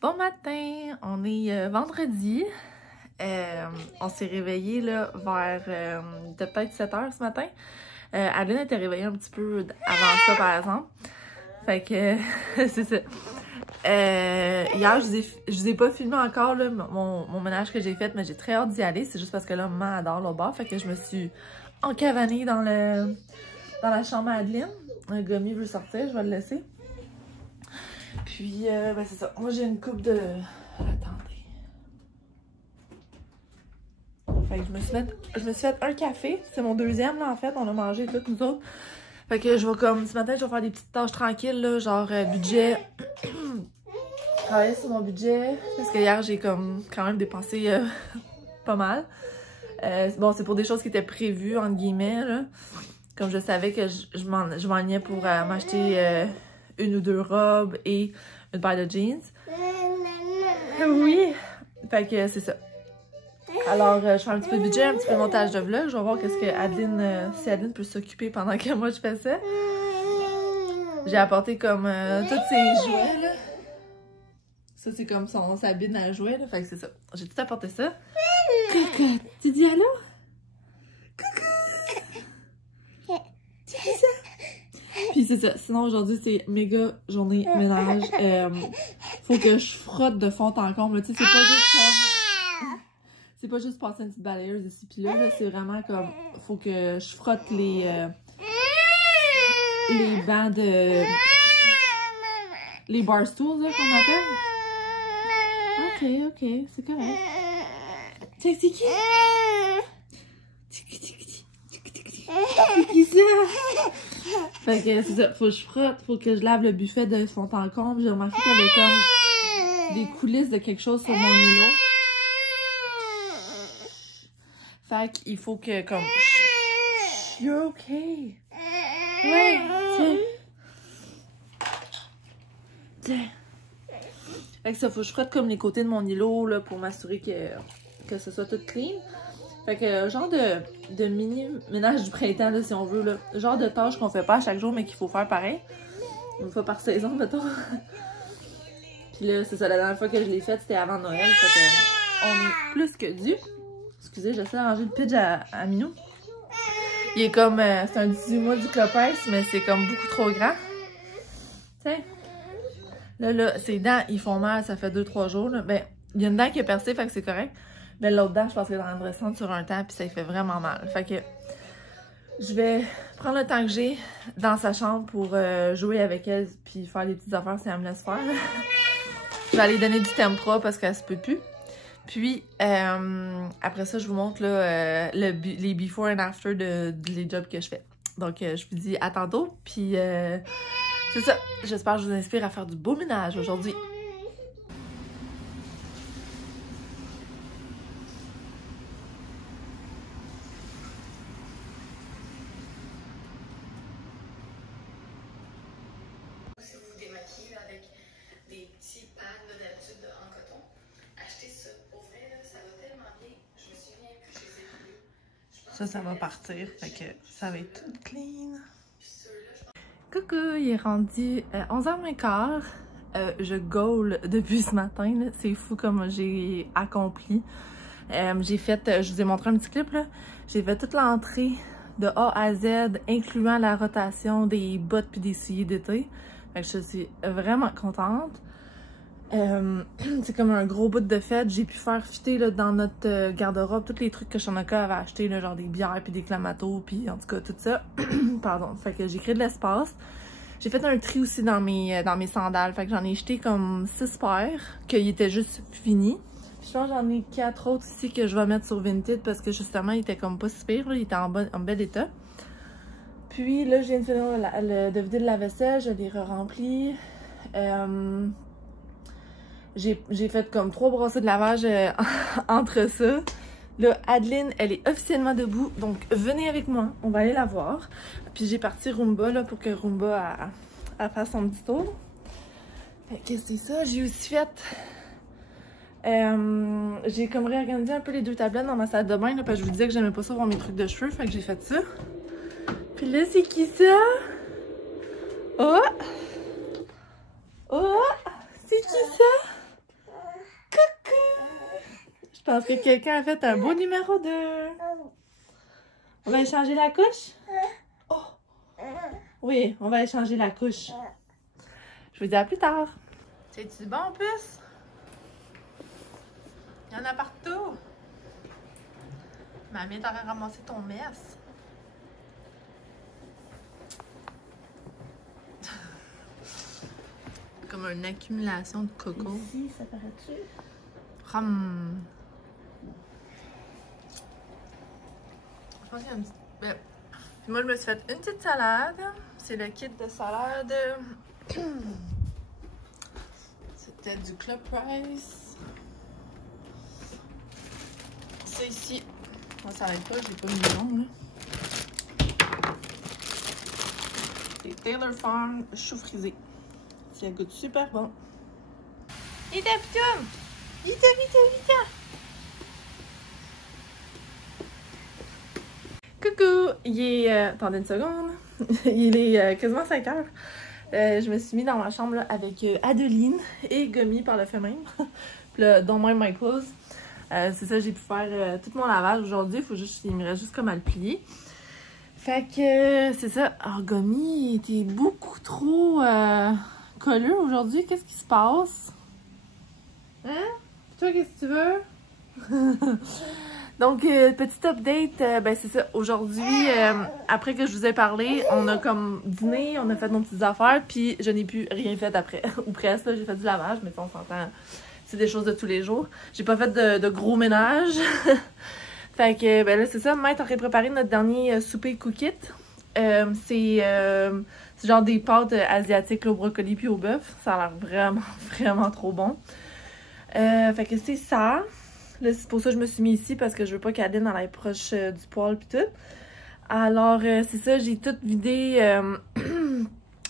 Bon matin, on est vendredi. On s'est réveillé là vers peut-être 7 h ce matin. Adeline était réveillée un petit peu avant ça par exemple. Fait que c'est ça. Hier, je vous ai pas filmé encore là, mon ménage que j'ai fait, mais j'ai très hâte d'y aller. C'est juste parce que là, maman adore l'autre bord. Fait que je me suis encavanée dans la chambre à Adeline. Un gommi veut sortir, je vais le laisser. Puis, ben c'est ça. Moi, j'ai une coupe de... Attendez. Fait que je me suis fait un café. C'est mon deuxième, là, en fait. On a mangé toutes nous autres. Fait que je vais comme... Ce matin, je vais faire des petites tâches tranquilles, là. Genre, budget. Travailler sur mon budget. Parce que hier, j'ai comme quand même dépensé pas mal. Bon, c'est pour des choses qui étaient prévues, entre guillemets, là. Comme je savais que je m'enlignais pour m'acheter... une ou deux robes et une paire de jeans. Oui! Fait que c'est ça. Alors, je fais un petit peu de budget, un petit peu de montage de vlog. Je vais voir qu'est-ce que Adeline, si Adeline peut s'occuper pendant que moi je fais ça. J'ai apporté comme tous ses jouets, là. Ça, c'est comme sa bine à jouets, là. Fait que c'est ça. J'ai tout apporté ça. Coucou! Tu dis allô? Coucou! Tu dis ça? Puis c'est ça. Sinon, aujourd'hui, c'est méga journée ménage. Faut que je frotte de fond en comble. Tu sais, c'est pas juste comme... C'est pas juste passer une petite balayeuse ici pis là. C'est vraiment comme... Faut que je frotte les bancs de... Les bar stools, là, qu'on appelle. Ok, c'est correct. C'est qui? C'est qui ça? Fait que c'est ça, faut que je frotte, faut que je lave le buffet de fond en comble. J'ai remarqué qu'il y avait comme des coulisses de quelque chose sur mon îlot. Fait qu'il faut que comme... You're okay. Ouais, tiens. Fait que ça, faut que je frotte comme les côtés de mon îlot là, pour m'assurer que ce soit tout clean. Fait que genre de mini ménage du printemps, là, si on veut, là. Genre de tâches qu'on fait pas à chaque jour, mais qu'il faut faire pareil. Une fois par saison, mettons. Puis là, c'est ça, la dernière fois que je l'ai faite, c'était avant Noël. Fait que on est plus que dû. Excusez, j'essaie de ranger le pitch à Minou. Il est comme... c'est un 18 mois du clopès, mais c'est comme beaucoup trop grand. Tiens. Là, ses dents, ils font mal, ça fait 2-3 jours, là. Ben, il y a une dent qui est percée, fait que c'est correct. Mais l'autre dent, je pense qu'elle est en train de descendre sur un temps, puis ça lui fait vraiment mal. Fait que je vais prendre le temps que j'ai dans sa chambre pour jouer avec elle, puis faire les petites affaires si elle me laisse faire. Je vais aller donner du tempra parce qu'elle se peut plus. Puis, après ça, je vous montre là, les before and after les jobs que je fais. Donc, je vous dis à tantôt, puis c'est ça. J'espère que je vous inspire à faire du beau ménage aujourd'hui. Ça va partir, fait que ça va être tout clean. Coucou, il est rendu 11h15. Je gaule depuis ce matin, c'est fou comme j'ai accompli. J'ai fait, je vous ai montré un petit clip là, j'ai fait toute l'entrée de A à Z, incluant la rotation des bottes puis des souliers d'été. Fait que je suis vraiment contente. C'est comme un gros bout de fête. J'ai pu faire fitter là, dans notre garde-robe tous les trucs que Shanaka avait acheté, là, genre des bières puis des clamatos puis en tout cas tout ça. Pardon. Fait que j'ai créé de l'espace. J'ai fait un tri aussi dans mes sandales. Fait que j'en ai jeté comme 6 paires qui étaient juste finis. Puis je pense que j'en ai 4 autres ici que je vais mettre sur Vinted parce que justement il était comme pas si pire, là, il était en bel état. Puis là je viens de finir de vider de la vaisselle, je l'ai re-rempli. J'ai fait comme 3 brassées de lavage entre ça. Là, Adeline, elle est officiellement debout, donc venez avec moi, on va aller la voir. Puis j'ai parti Roomba là, pour que Roomba elle fasse son petit tour. Fait que c'est ça, j'ai aussi fait... j'ai comme réorganisé un peu les 2 tablettes dans ma salle de bain, là, parce que je vous disais que j'aimais pas ça voir mes trucs de cheveux, fait que j'ai fait ça. Puis là, c'est qui ça? Oh! Oh! C'est qui ça? pense que quelqu'un a fait un beau numéro 2. On va échanger la couche? Oh! Oui, on va échanger la couche. Je vous dis à plus tard. C'est-tu bon en plus? Il y en a partout. Mamie, t'aurais ramassé ton mess. Comme une accumulation de coco. Ici, ça paraît-tu? Je pense qu'il y a une petite... Ben, moi, je me suis fait une petite salade. C'est le kit de salade. C'était du Club Price. C'est ici. Moi, ça n'arrête pas, j'ai pas mis le nom, là. Des Taylor Farm choux frisés. Ça goûte super bon. Vita, Pitoum! Vita, vita, vita! Coucou! Il est... attendez une seconde. Il est quasiment 5 heures. Je me suis mis dans ma chambre là, avec Adeline et Gummy par le fait même. Puis là, don't mind my clothes. C'est ça, j'ai pu faire tout mon lavage aujourd'hui. Il me reste juste comme à le plier. Fait que c'est ça. Alors, Gummy était beaucoup trop colleux aujourd'hui. Qu'est-ce qui se passe? Hein? Puis toi, qu'est-ce que tu veux? Donc, petit update, ben c'est ça. Aujourd'hui, après que je vous ai parlé, on a comme dîné, on a fait nos petites affaires, puis je n'ai plus rien fait après. Ou presque, j'ai fait du lavage, mais on s'entend, c'est des choses de tous les jours. J'ai pas fait de gros ménage. Fait que, ben là, c'est ça. Maître aurait préparé notre dernier souper cookit. C'est genre des pâtes asiatiques là, au brocoli puis au bœuf. Ça a l'air vraiment, vraiment trop bon. Fait que c'est ça. Là, c'est pour ça que je me suis mis ici, parce que je veux pas qu'Adeline en aille proche du poêle pis tout. Alors, c'est ça, j'ai tout vidé.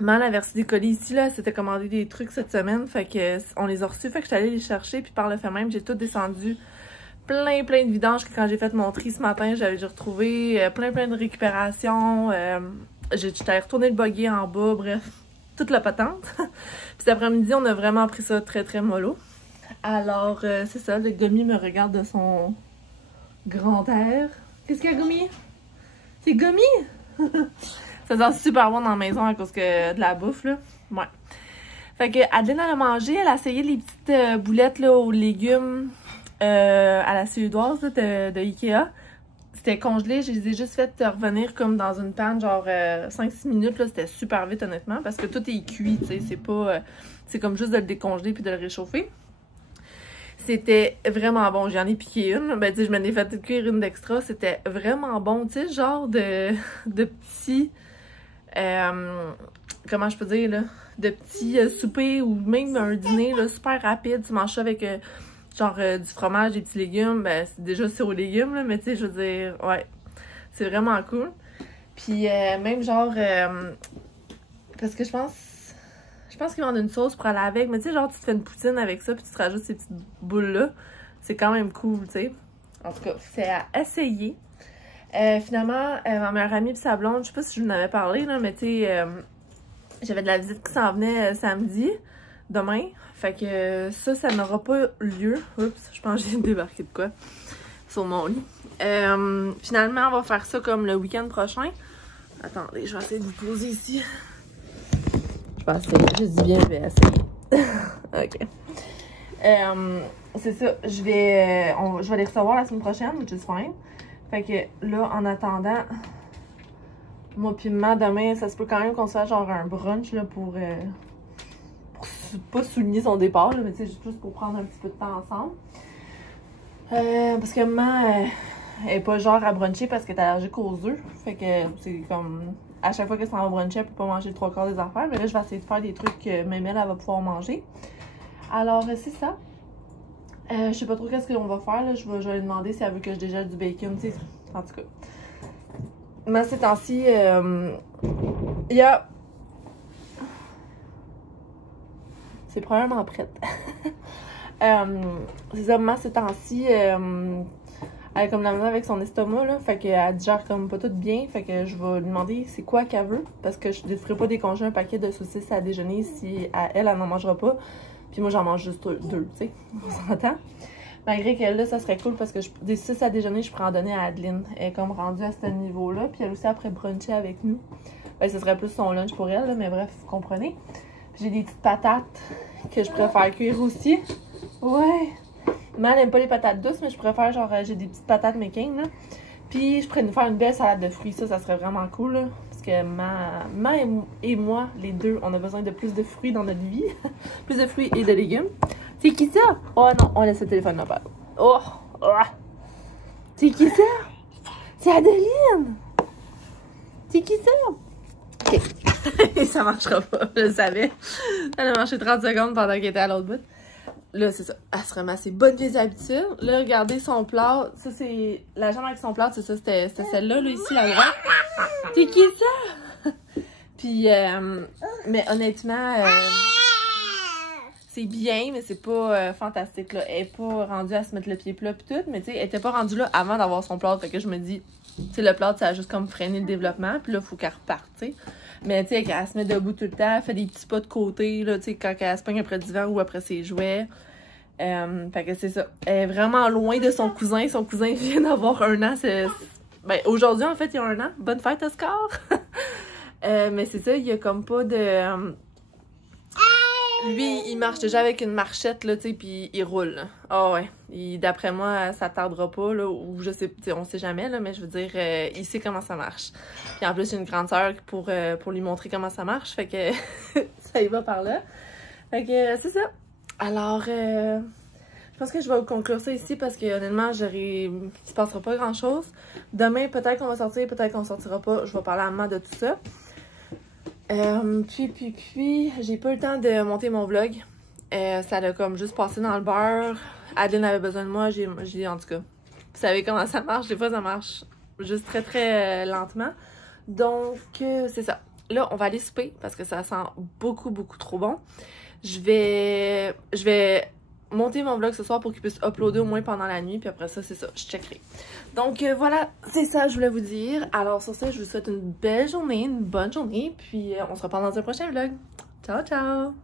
Mal a versé des colis ici, là. C'était commandé des trucs cette semaine, fait que on les a reçus. Fait que je suis allée les chercher, puis par le fait même, j'ai tout descendu. Plein de vidanges que quand j'ai fait mon tri ce matin, j'ai retrouvé plein de récupérations. J'étais retournée le buggy en bas, bref, toute la patente. Puis cet après-midi, on a vraiment pris ça très mollo. Alors, c'est ça, le Gummy me regarde de son grand air. Qu'est-ce qu'il y a, Gummy? C'est Gummy? Ça sent super bon dans la maison à cause de la bouffe, là. Ouais. Fait que Adeline, elle a mangé, elle a essayé les petites boulettes là, aux légumes à la suédoise là, de Ikea. C'était congelé, je les ai juste fait revenir comme dans une panne, genre 5-6 minutes, là. C'était super vite, honnêtement, parce que tout est cuit, tu sais, c'est pas... c'est comme juste de le décongeler puis de le réchauffer. C'était vraiment bon. J'en ai piqué une. Ben, tu sais, je m'en ai fait cuire une d'extra. C'était vraiment bon. Tu sais, genre de petits... comment je peux dire, là? De petits soupers ou même un dîner, là, super rapide. Tu manges ça avec, genre, du fromage, des petits légumes. Ben, déjà, c'est aux légumes, là. Mais, tu sais, je veux dire, ouais. C'est vraiment cool. Puis, même, genre... parce que je pense qu'ils vendent une sauce pour aller avec, mais tu sais, genre, tu te fais une poutine avec ça, puis tu te rajoutes ces petites boules-là. C'est quand même cool, tu sais. En tout cas, c'est à essayer. Finalement, ma meilleure amie et sa blonde, je sais pas si je vous en avais parlé, là, mais tu sais, j'avais de la visite qui s'en venait samedi, demain. Fait que ça n'aura pas lieu. Oups, je pense que j'ai débarqué de quoi sur mon lit. Finalement, on va faire ça comme le week-end prochain. Attendez, je vais essayer de vous poser ici. Je vais essayer. Je dis bien, je vais essayer. OK. C'est ça. Je vais les recevoir la semaine prochaine, which is fine. Fait que là, en attendant, moi pis maman, demain, ça se peut quand même qu'on se fasse genre un brunch là, pour pas souligner son départ, là, mais tu sais, juste pour prendre un petit peu de temps ensemble. Parce que maman, elle est pas genre à bruncher parce qu'elle est allergique aux œufs. Fait que c'est comme... À chaque fois qu'elle s'en va bruncher, elle peut pas manger le 3/4 des affaires. Mais là, je vais essayer de faire des trucs que même elle va pouvoir manger. Alors, c'est ça. Je sais pas trop qu'est-ce qu'on va faire. Là. Je vais lui demander si elle veut que je dégèle du bacon. Tu sais, en tout cas. Mais ces temps-ci, il y a... C'est probablement prête. C'est ça, maman, ces temps-ci... elle est comme la maison avec son estomac, là. Fait qu'elle digère comme pas tout bien. Fait que je vais lui demander c'est quoi qu'elle veut. Parce que je ne ferai pas décongeler un paquet de saucisses à déjeuner si elle n'en mangera pas. Puis moi, j'en mange juste deux, tu sais. On s'entend. Malgré que là, ça serait cool parce que des 6 à déjeuner, je pourrais en donner à Adeline. Elle est comme rendue à ce niveau-là. Puis elle aussi, après bruncher avec nous. Ben, ce serait plus son lunch pour elle, là, mais bref, vous comprenez. J'ai des petites patates que je préfère cuire aussi. Ouais. Mais elle n'aime pas les patates douces, mais je préfère, genre, j'ai des petites patates making, là. Puis je pourrais nous faire une belle salade de fruits. Ça serait vraiment cool, là. Parce que ma et moi, les deux, on a besoin de plus de fruits dans notre vie. Plus de fruits et de légumes. C'est qui ça? Oh non, on laisse le téléphone là-bas. Oh! Oh. C'est qui ça? C'est Adeline! C'est qui ça? Ok. Ça marchera pas, je le savais. Elle a marché 30 secondes pendant qu'elle était à l'autre bout. Là, c'est ça. Elle se remet à ses bonnes vieilles habitudes. Là, regardez son plat. Ça, c'est... La jambe avec son plat, c'est ça. C'était celle-là, là, ici, la droite. C'est qui ça? Puis, mais honnêtement... c'est bien, mais c'est pas fantastique, là. Elle est pas rendue à se mettre le pied plat pis tout, mais tu sais, elle était pas rendue là avant d'avoir son plâtre. Fait que je me dis, tu sais, le plâtre, ça a juste comme freiné le développement, puis là, faut qu'elle reparte, tu sais. Mais tu sais, elle se met debout tout le temps, elle fait des petits pas de côté, là, tu sais, quand elle se pogne après le divan ou après ses jouets. Fait que c'est ça. Elle est vraiment loin de son cousin. Son cousin vient d'avoir 1 an. Ben, aujourd'hui, en fait, il y a 1 an. Bonne fête, Oscar! Mais c'est ça, il y a comme pas de... Lui, il marche déjà avec une marchette, là, tu sais, puis il roule. Ah ouais. D'après moi, ça tardera pas, là, ou je sais, on sait jamais, là, mais je veux dire, il sait comment ça marche. Puis en plus, il y a une grande sœur pour lui montrer comment ça marche, fait que ça y va par là. Fait que c'est ça. Alors, je pense que je vais conclure ça ici parce que honnêtement, il se passera pas grand-chose. Demain, peut-être qu'on va sortir, peut-être qu'on sortira pas. Je vais parler à maman de tout ça. Puis, j'ai pas eu le temps de monter mon vlog. Ça l'a comme juste passé dans le beurre. Adeline avait besoin de moi, en tout cas. Vous savez comment ça marche, des fois ça marche juste très très lentement. Donc, c'est ça. Là, on va aller souper parce que ça sent beaucoup trop bon. Je vais monter mon vlog ce soir pour qu'il puisse uploader au moins pendant la nuit. Puis après ça, c'est ça, je checkerai. Donc voilà, c'est ça que je voulais vous dire. Alors sur ça, je vous souhaite une belle journée, une bonne journée. Puis on se reparle dans un prochain vlog. Ciao, ciao!